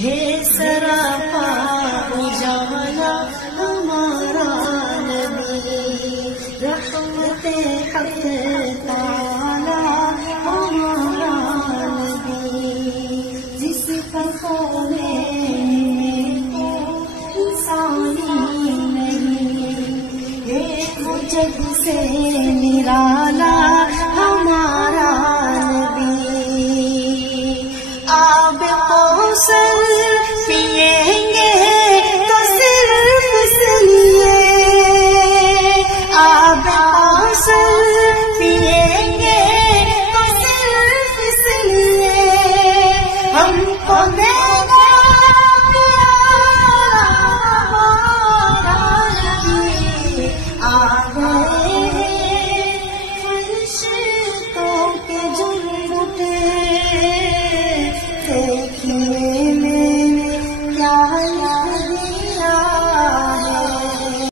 ہے سراپا اجالا ہمارا نبی، رحمت حق تعالی ہمارا نبی، جس پر کھولے کو انسانی نہیں ہے وہ جگ سے